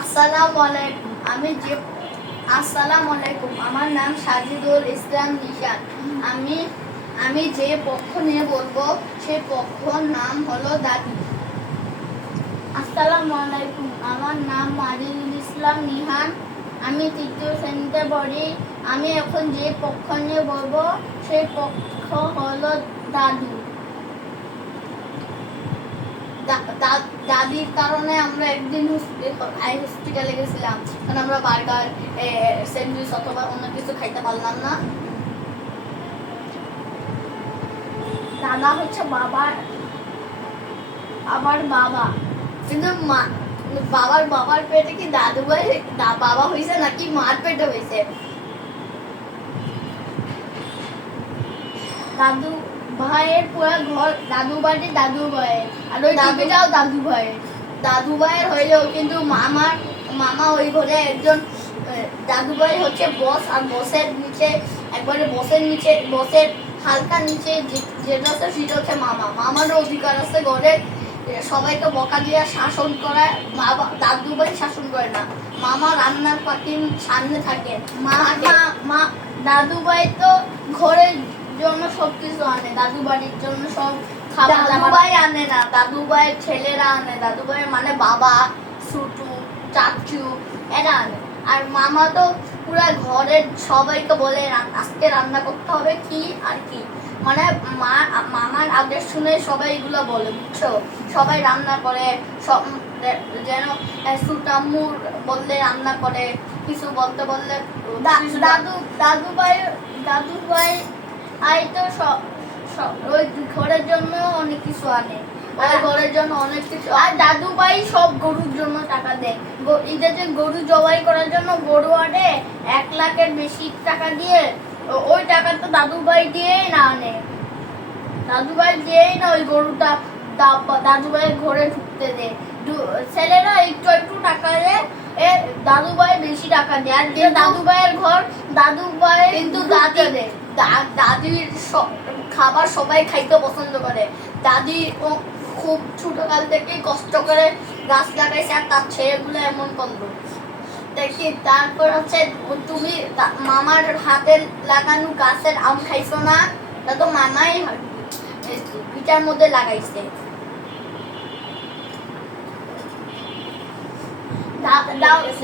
আসসালামু আলাইকুম। আসসালামু আলাইকুম। আমার নাম সাজিদুল ইসলাম নিশান। আমি যে পক্ষ নিয়ে বলবো সেই পক্ষর নাম হলো দাদি। আসসালামু আলাইকুম। আমার নাম মাজিদুল ইসলাম নিহান। আমি তৃতীয় শ্রেণীতে পড়ি। আমি এখন যে পক্ষ নিয়ে বলবো সেই পক্ষ হলো দাদু। দাদির কারণে আমরা একদিন হসপিটালে গেছিলাম, কারণ আমরা বার্গার, স্যান্ডউইচ অথবা অন্য কিছু খাইতে পারলাম না। দাদা হচ্ছে বাবার বাবা, কিন্তু বাবার পেটে কি দাদু ভাই বাবা হয়েছে নাকি মার পেটে হয়েছে? দাদু ভাইয়ের পুরো ঘর দাদু বাড়ি দাদু ভাইয়ের, আর ওই দাদুটাও দাদু ভাইয়ের হইলেও কিন্তু মামা ওই ঘরে একজন দাদু ভাই হচ্ছে বস, আর বসের নিচে একবারে বসের হালকা নিচে যেটা আছে সেটা হচ্ছে মামারও অধিকার আছে ঘরে সবাইকে বকা দিয়ে শাসন করায়। দাদু ভাই শাসন করে না, মামা রান্নার পাতির সামনে থাকে। দাদু ভাই তো ঘরের জন্য সবকিছু আনে, দাদু বাড়ির জন্য সব খাবার। দাদু ভাই আনে না, দাদু ভাইয়ের ছেলেরা আনে। দাদু ভাই মানে বাবা, ছুটু, চাচু এরা আনে। আর মামা তো পুরা ঘরের সবাইকে বলে আজকে রান্না করতে হবে কি আর কি, মানে মামার আদেশ শুনে সবাই এগুলো বলে, বুঝছো? সবাই রান্না করে, সব যেন সুটাম্মু বললে রান্না করে, কিছু বলতে বললে দাদু ভাই আই তো ওই ঘরের জন্য অনেক কিছু আনে, ঘরের জন্য অনেক কিছু। আর দাদু ভাই সব গরুর জন্য টাকা দেয়। ঈদে যে গরু জবাই করার জন্য গরু আনে 1 লাখের বেশি টাকা দিয়ে, ওই টাকা তো দাদু ভাই দিয়েই না আনে, দাদু ভাই দিয়েই না ওই গরুটা দাদু ভাইয়ের ঘরে ঢুকতে দেয়। ছেলেরা একটু টাকা দেয়, দাদু ভাই বেশি টাকা দেয়। আর যে দাদু ভাইয়ের ঘর, দাদু ভাই কিন্তু দাদির খাবার সবাই খাইতে পছন্দ করে। দাদি খুব ছোটকাল থেকে কষ্ট করে গাছ লাগাইছে, আর তার ছেলেগুলো এমন করলো দেখি। তারপর হচ্ছে তুমি মামার হাতের লাগানো গাছের আম খাইছো না? তা তো মামাই পিঠার মধ্যে লাগাইছে।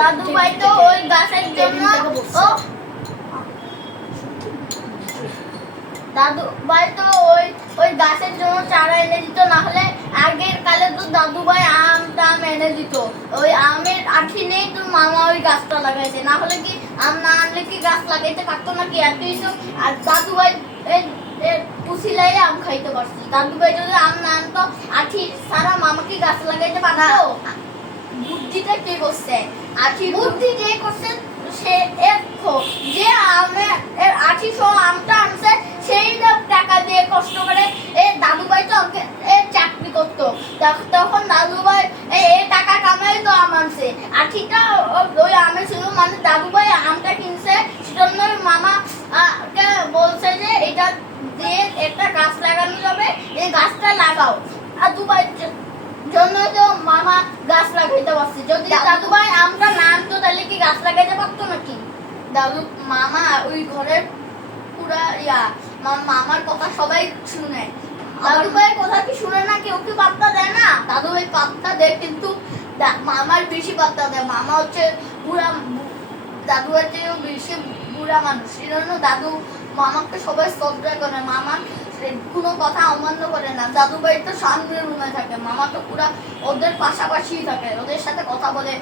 দাদু ভাই তো ওই গাছের জন্য দাদু ভাই তো ওই গাছের জন্য চারা এনে দিত, না হলে আগের কালে তো দাদু ভাই আম টাম এনে দিত। ওই আমের আঠি নেই তো মামা ওই গাছটা লাগাইছে, না হলে কি আম না আনলে কি গাছ লাগাইতে পারতো নাকি এত কিছু? আর দাদু ভাই পুষিলাই আম খাইতে পারছি। দাদু ভাই যদি আম না আনতো আঠি সারা মামা কি গাছ লাগাইতে পারতো? বুদ্ধিটা কে করছে? আঠি বুদ্ধি যে করছে সে যে আমের আঠি সহ আমটা আনছে সেই টাকা দিয়ে কষ্ট করে দাদু ভাই তো চাকরি করতো, তখন দাদু ভাই এই টাকা কামাই তো আম আনছে। আঠিটা ওই আমে ছিল, মানে দাদু ভাই আমটা কিনছে, সেজন্য মামা বলছে যে এটা দিয়ে একটা গাছ লাগানো যাবে, এই গাছটা লাগাও। আর দুবাই জন্য তো মামা গাছ লাগাইতে পারছে। যদি দাদু ভাই আমটা না আনতো তাহলে কি গাছ লাগাইতে পারতো নাকি? মামা ওই ঘরের পুরা মামার কথা সবাই শুনে। দাদু ভাইয়ের কথা কি শুনে না? কেউ কি পাত্তা দেয় না? দাদু ভাই পাত্তা দেয়, কিন্তু মামার বেশি পাত্তা দেয়। মামা হচ্ছে পুরা দাদু ভাইয়ের চেয়েও বেশি বুড়া মানুষ, এই জন্য মামাকে সবাই শ্রদ্ধা করে। মামা কোনো কথা অমান্য করে না। দাদু ভাই তো সামনের রুমে থাকে, মামা তো পুরা ওদের পাশাপাশি থাকে, ওদের সাথে কথা বলে।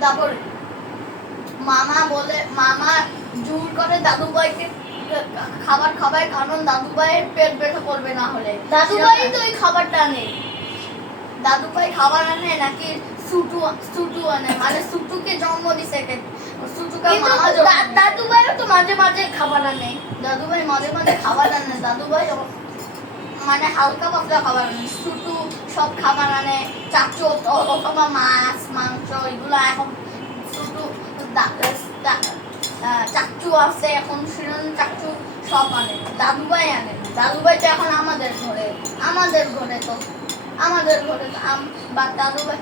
তারপর মামা জোর করে দাদু ভাইকে খাবার খাবায়, কারণ দাদু ভাইয়ের পেট ব্যথা করবে না হলে। দাদু ভাই তো ওই খাবারটা আনে। দাদু ভাই খাবার আনে নাকি ছুটু আনে, মানে ছুটুকে জন্ম দিছে। দাদু ভাই তো মাঝে মাঝে খাবার আনে। দাদু ভাই মাঝে মাঝে খাবার আনে। দাদু ভাই মানে হালকা পাতলা খাবার আনে। ছুটু সব খাবার আনে, চাচু অথবা মাছ মাংস এগুলো। এখন ছুটু চাচু আছে, এখন চাচু সব আনে, দাদু ভাই আনে। দাদু ভাই তো এখন আমাদের ঘরে তো দাদু ভাই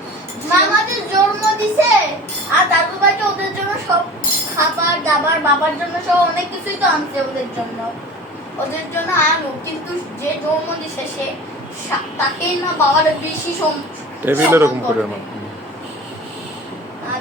মামাদের জন্ম দিছে আবার বাবার জন্য সব অনেক কিছুই তো আনছে ওদের জন্য আনো, কিন্তু যে জন্ম দিছে সে তাকেই না বাবার বেশি টেবিল এরকম করে না।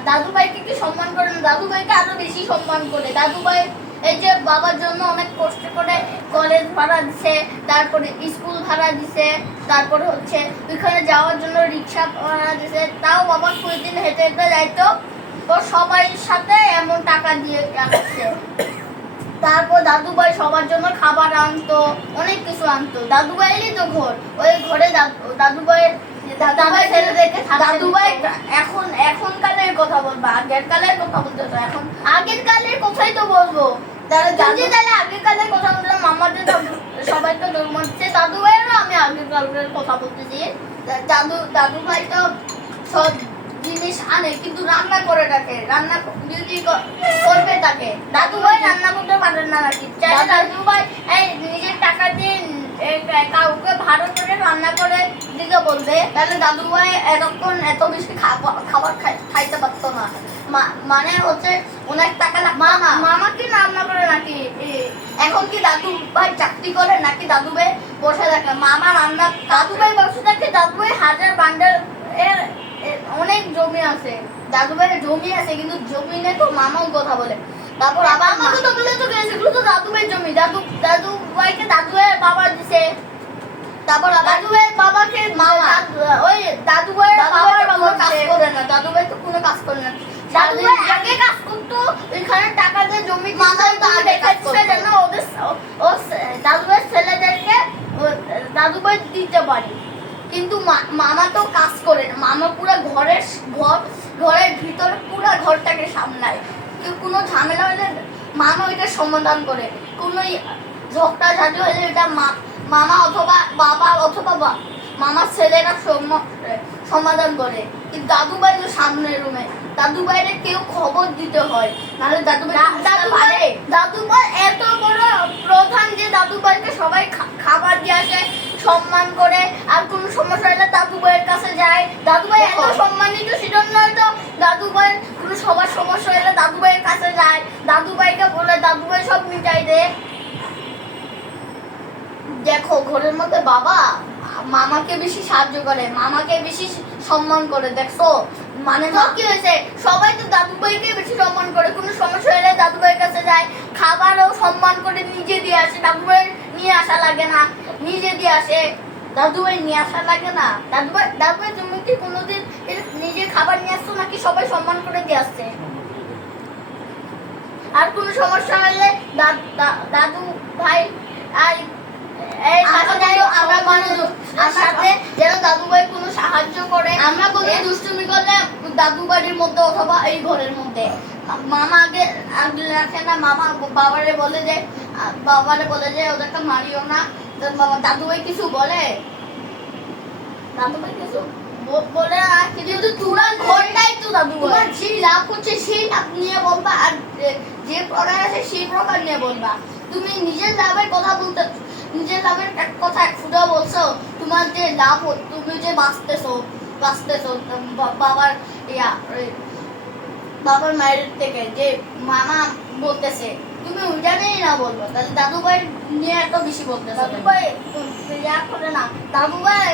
দাদু ভাইকে কি সম্মান করে না? দাদু ভাইকে আরো বেশি সম্মান করে। দাদু ভাই এই যে বাবার জন্য অনেক কষ্ট করে কলেজ ভাড়া দিছে, তারপরে স্কুল ভাড়া দিছে, তারপরে হচ্ছে ওইখানে যাওয়ার জন্য রিক্সা ভাড়া দিছে, তাও বাবা প্রতিদিন হেঁটে হেঁটে যাইতো, তো সবাই সাথে এমন টাকা দিয়ে রাখছে। তারপর দাদু ভাই সবার জন্য খাবার আনতো, অনেক কিছু আনতো। দাদু ভাইয়েরই তো ঘর, ওই ঘরে দাদু ভাইয়ের দাদু ভাই এখনকালের কথা বলবো, আগের কালের কথা বলতে তো এখন আগের কালের কথাই তো বলবো। তাহলে আগের কালের কথা বললাম, আমাদের সবাই তো জন্ম হচ্ছে দাদু ভাইয়েরও, আমি আগের কালের কথা বলতেছি। দাদু ভাই তো সব জিনিস আনে, কিন্তু রান্না করে থাকে, রান্না যদি করবে তাকে। দাদু ভাই রান্না করতে পারেন না নাকি? দাদু ভাই এই নিজের টাকা দিয়ে কাউকে ভাড়া করে রান্না করে দিতে বলবে, তাহলে দাদু ভাই এতক্ষণ এত বেশি খাবার খাইতে পারতো না। মানে হচ্ছে অনেক টাকা মামা কি রান্না করে নাকি? এখন কি দাদু ভাই চাকরি করে নাকি দাদু ভাই বসে থাকে? মামা রান্না, দাদু ভাই বসে থাকে। দাদু ভাই হাজার বান্ডেল এর অনেক জমি আছে, দাদু ভাইয়ের জমি আছে, কিন্তু জমি নিয়ে তো মামাও কথা বলে। তারপর আবার আমাকে তো বলে তো সেগুলো তো দাদু ভাইয়ের জমি, দাদু ভাইকে দাদু ভাইয়ের বাবা দিছে। তারপর দাদু ভাইয়ের বাবাকে মামা, ওই দাদু ভাইয়ের বাবার বাবা কাজ করে না, দাদু ভাই তো কোনো কাজ করে না। দাদু ভাই আগে কাজ করতো, ওইখানে টাকা দিয়ে জমি মামা তো আগে কাজ করে যেন ওদের দাদু ভাইয়ের ছেলেদেরকে দাদু ভাই দিতে পারে, কিন্তু মামা তো কাজ করে না। মামা পুরো ঘরের ভিতরে পুরো ঘরটাকে সামলায়, কেউ কোনো ঝামেলা হলে মামা ওইটা সমাধান করে, কোনো ঝগড়াঝাটি হলে এটা মামা অথবা বাবা অথবা মামার ছেলেরা সমাধান করে। কিন্তু দাদু ভাই তো সামনের রুমে, দাদু ভাইয়ের কেউ খবর দিতে হয়, নাহলে দাদু ভাই এত বড় প্রধান যে দাদু ভাইকে সবাই খাবার দিয়ে আসে, সম্মান করে, আর কোন সমস্যা হলে দাদু ভাইয়ের কাছে যায়। দাদু ভাই এত সম্মানিত, সেজন্য তো দাদু ভাই কোনো সবার সমস্যা হলে দাদু ভাইয়ের কাছে যায়, দাদু ভাইকে বলে, দাদু ভাই সব মিটাই দেয়। দেখো ঘরের মধ্যে বাবা মামাকে বেশি সাহায্য করে, মামাকে বেশি সম্মান করে, দেখছো? মানে কি হয়েছে, সবাই তো দাদু ভাইকে বেশি সম্মান করে, কোনো সমস্যা হলে দাদু ভাইয়ের কাছে যায়, খাবারও সম্মান করে নিজে দিয়ে আসে, দাদু ভাই নিয়ে আসা লাগে না, নিজে দিয়ে আসে। দাদু ভাই নিয়ে আসা লাগে না, দাদু ভাই তুমি কি কোনোদিন নিজে খাবার নিয়ে আসছো নাকি সবাই সম্মান করে দিয়ে আসছে? আর কোনো সমস্যা হলে দাদু ভাই আর দাদু ভাই কোনো সাহায্য করে, আমরা কোনো দুষ্টুমি করলে দাদু বাড়ির মধ্যে অথবা এই ঘরের মধ্যে মামা আগে রাখে না, মামা বাবারে বলে যে ওদেরকে মারিও না। দাদু ভাই কিছু বলে, দাদু ভাই কিছু বলে না, কিন্তু তোরা ঘরটাই তো দাদু ভাই সেই লাভ হচ্ছে, সেই লাভ নিয়ে বলবা, আর যে প্রকার আছে সেই প্রকার নিয়ে বলবা। তুমি নিজের লাভের কথা বলতে, নিজের লাভের কথা এক ফুটাও বলছো, তোমার যে লাভ, তুমি যে বাঁচতেছো বাবার মায়ের থেকে যে মামা বলতেছে, তুমি ওইটা নিয়েই না বলবো, তাহলে দাদু ভাই নিয়ে এত বেশি বলতেছে। দাদু ভাই ইয়া করে না, দাদু ভাই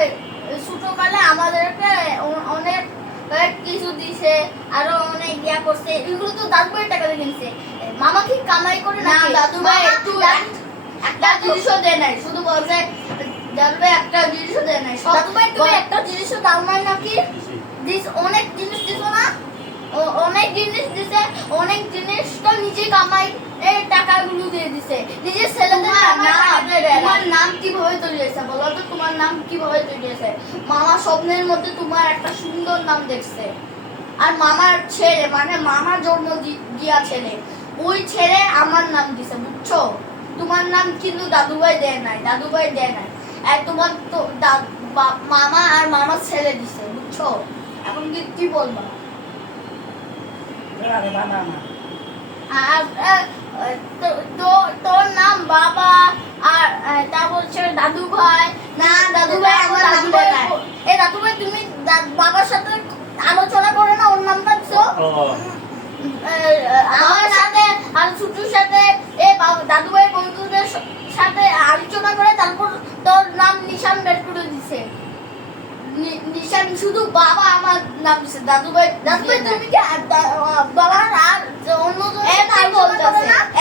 ছোটকালে আমাদেরকে অনেক কিছু দিছে, আরো অনেক ইয়া করছে, এগুলো তো দাদু ভাইয়ের টাকা দিয়ে কিনছে। মামা কি কামাই করে না? দাদু ভাই একটা জিনিসও দেয় নাই, শুধু বলছে দাদু ভাই একটা জিনিসও দেয় নাই। দাদু ভাই তুমি একটা জিনিসও দাও নাই নাকি? অনেক জিনিস দিছো না? অনেক জিনিস দিছে, অনেক জিনিস তো নিজে কামাই এই টাকাগুলো দিয়ে দিছে, নিজের ছেলেদের। তোমার নাম কিভাবে তৈরি হয়েছে বলো তো? তোমার নাম কিভাবে তৈরি হয়েছে? মামা স্বপ্নের মধ্যে তোমার একটা সুন্দর নাম দেখছে, আর মামার ছেলে, মানে মামার জন্ম দিয়া ছেলে, ওই ছেলে আমার নাম দিছে, বুঝছো? তোমার নাম কিন্তু দাদু ভাই দেয় নাই, আর তোমার তো মামা আর মামার ছেলে দিছে, বুঝছো? এখন কি বলবা? আর তোর নাম বাবা, আর তারপর হচ্ছে দাদু ভাই। না, দাদু ভাই আমার দাদু ভাই, এই দাদু ভাই তুমি বাবার সাথে আলোচনা করে না, ওর নামটা দিছো। আমার সাথে আলোচনা ছুটুর সাথে দাদু ভাইয়ের বন্ধুদের সাথে আলোচনা করে তারপর তোর নাম নিশান বের করে দিছে। নিশান শুধু বাবা আমার নাম দিছে, দাদু ভাই তুমি কি বাবার আর অন্য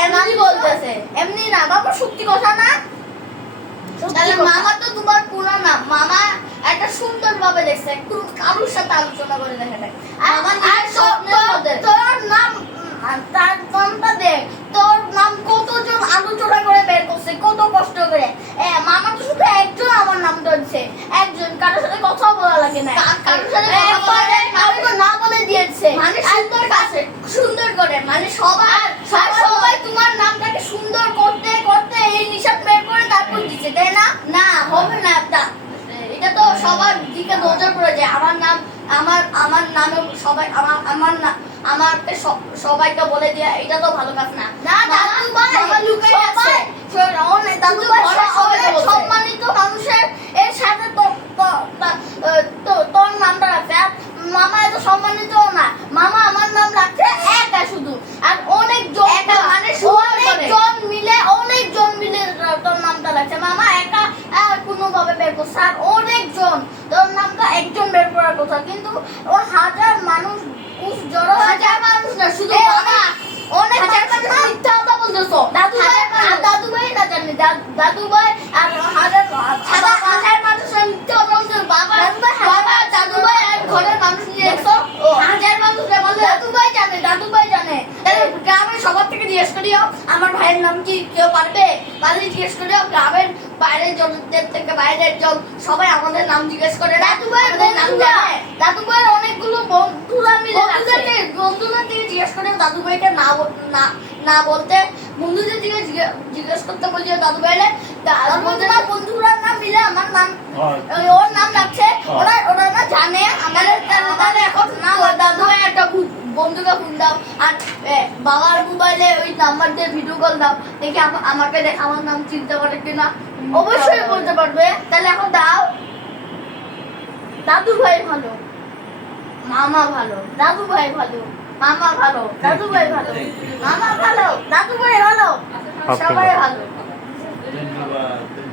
এমনি বলতেছে, এমনি না বাবা সত্যি কথা না। তাহলে মামা তো তোমার পুরো নাম, মামা একটা সুন্দর ভাবে দেখছে, একটু কারোর সাথে আলোচনা করে দেখে নাই। তোর নাম তার নামটা দেখ, তোর নাম কতজন আলোচনা করে বের করছে, কত কষ্ট করে। মামা তো শুধু একজন আমার নাম ধরছে, একজন, কারোর সাথে কথা বলা লাগে না, কারোর সাথে না বলে দিয়েছে, মানে সুন্দর কাছে সুন্দর করে, মানে সবাই তোমার নামটাকে সুন্দর করতে করতে এই নিশান বের করে তারপর দিচ্ছে, তাই না? না হবে না, এটা তো সবার দিকে নজর পড়ে যায়। আমার নামে সবাই আমাকে সবাইকে বলে দিয়ে, এটা তো ভালো কাজ না। দাদু ভাই সম্মানিত মানুষের এর সাথে তোর নামটা রাখছে। মামা এত সম্মানিত না, মামা আমার নাম রাখছে একা শুধু, আর অনেকজন মানে অনেকজন মিলে তোর নামটা রাখছে। মামা একা কোনোভাবে বের করছে, আর অনেকজন, তোর নামটা একজন বের করার কথা, কিন্তু ও হাজার মানুষ জড়ো, হাজার মানুষ না শুধু বাবা, অনেক মিথ্যা কথা বলতেছো। দাদু ভাই না জানি, দাদু ভাই আর হাজার মানুষের মিথ্যা কথা বলতেছো। বাবা দাদু ভাই আর ঘরের মানুষ নিয়ে এসো, হাজার মানুষ দাদু ভাই জানে। গ্রামের সবার থেকে জিজ্ঞেস করিও আমার ভাইয়ের নাম কি, কেউ পারবে? জিজ্ঞেস করিও গ্রামের বাইরের জনদের থেকে বাইরের জন সবাই আমাদের নাম জিজ্ঞেস করে। দাদু ভাইয়ের অনেকগুলো বন্ধুরা মিলে বন্ধুদের থেকে জিজ্ঞেস করে দাদু ভাইকে না বলতে, বন্ধুদের থেকে জিজ্ঞেস করতে বলছি দাদু ভাইলে, বন্ধুরা নাম মিলে আমার নাম ওর নাম রাখছে, ওরা না জানে আমাদের। তাহলে এখন না দাদু ভাই একটা বন্ধুকে ফোন দাও, আর বাবার মোবাইলে ওই নাম্বার দিয়ে ভিডিও কল দাও, দেখি আমাকে দেখ আমার নাম চিনতে পারে কিনা। অবশ্যই বলতে পারবে। তাহলে এখন দাও। দাদু ভাই ভালো, মামা ভালো, দাদু ভাই ভালো, মামা ভালো, দাদু ভাই ভালো, মামা ভালো, দাদু ভাই ভালো, সবাই ভালো। ধন্যবাদ।